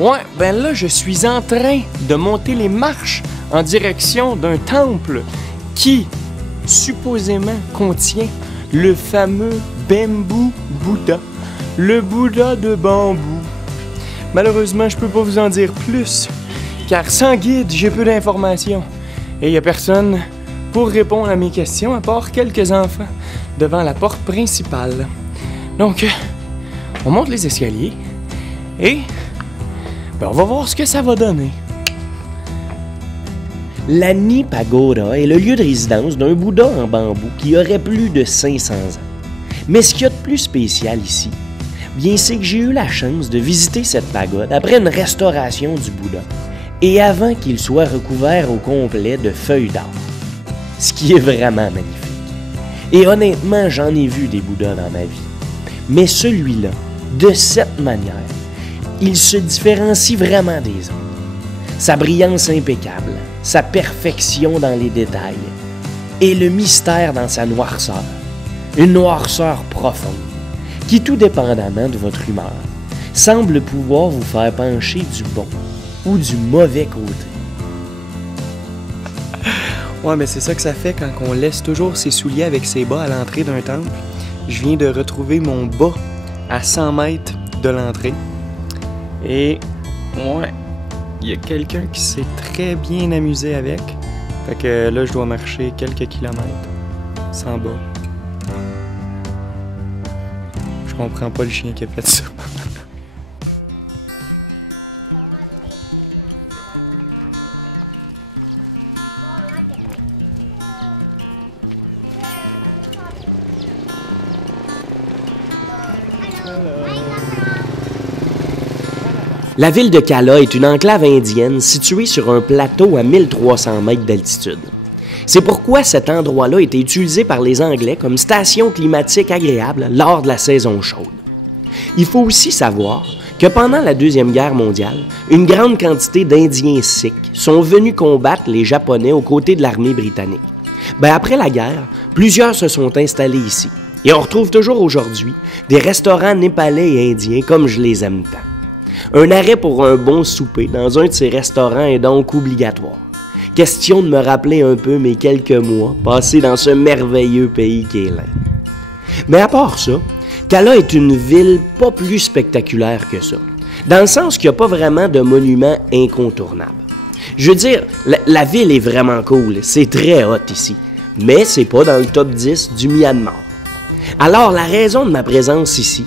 Ouais, ben là, je suis en train de monter les marches en direction d'un temple qui, supposément, contient le fameux Bamboo Bouddha, le Bouddha de bambou. Malheureusement, je peux pas vous en dire plus, car sans guide, j'ai peu d'informations. Et il n'y a personne pour répondre à mes questions, à part quelques enfants devant la porte principale. Donc, on monte les escaliers et ben, on va voir ce que ça va donner. La Ni Pagoda est le lieu de résidence d'un Bouddha en bambou qui aurait plus de 500 ans. Mais ce qu'il y a de plus spécial ici, bien c'est que j'ai eu la chance de visiter cette pagode après une restauration du Bouddha et avant qu'il soit recouvert au complet de feuilles d'or, ce qui est vraiment magnifique. Et honnêtement, j'en ai vu des Bouddhas dans ma vie, mais celui-là, de cette manière, il se différencie vraiment des autres. Sa brillance impeccable, sa perfection dans les détails et le mystère dans sa noirceur. Une noirceur profonde qui, tout dépendamment de votre humeur, semble pouvoir vous faire pencher du bon ou du mauvais côté. Ouais, mais c'est ça que ça fait quand on laisse toujours ses souliers avec ses bas à l'entrée d'un temple. Je viens de retrouver mon bas à 100 mètres de l'entrée. Et ouais, il y a quelqu'un qui s'est très bien amusé avec. Fait que là, je dois marcher quelques kilomètres sans bas. Je comprends pas le chien qui a fait ça. La ville de Kala est une enclave indienne située sur un plateau à 1300 mètres d'altitude. C'est pourquoi cet endroit-là était utilisé par les Anglais comme station climatique agréable lors de la saison chaude. Il faut aussi savoir que pendant la Deuxième Guerre mondiale, une grande quantité d'Indiens sikhs sont venus combattre les Japonais aux côtés de l'armée britannique. Après la guerre, plusieurs se sont installés ici. Et on retrouve toujours aujourd'hui des restaurants népalais et indiens comme je les aime tant. Un arrêt pour un bon souper dans un de ces restaurants est donc obligatoire. Question de me rappeler un peu mes quelques mois passés dans ce merveilleux pays qu'est l'Inde. Mais à part ça, Kala est une ville pas plus spectaculaire que ça, dans le sens qu'il n'y a pas vraiment de monuments incontournables. Je veux dire, la ville est vraiment cool, c'est très hot ici, mais c'est pas dans le top 10 du Myanmar. Alors la raison de ma présence ici,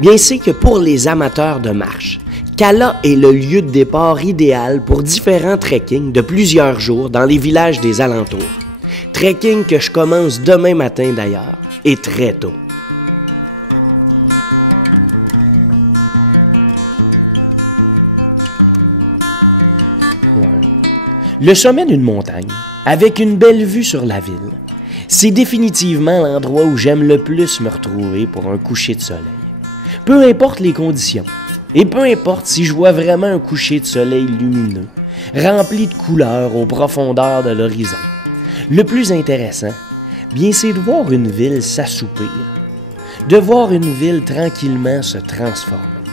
bien c'est que pour les amateurs de marche, Kala est le lieu de départ idéal pour différents trekkings de plusieurs jours dans les villages des alentours. Trekking que je commence demain matin d'ailleurs, et très tôt. Le sommet d'une montagne, avec une belle vue sur la ville, c'est définitivement l'endroit où j'aime le plus me retrouver pour un coucher de soleil. Peu importe les conditions, et peu importe si je vois vraiment un coucher de soleil lumineux, rempli de couleurs aux profondeurs de l'horizon. Le plus intéressant, bien c'est de voir une ville s'assoupir, de voir une ville tranquillement se transformer.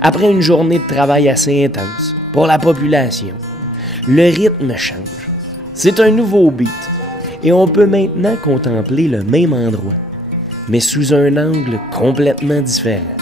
Après une journée de travail assez intense pour la population, le rythme change. C'est un nouveau beat et on peut maintenant contempler le même endroit, mais sous un angle complètement différent.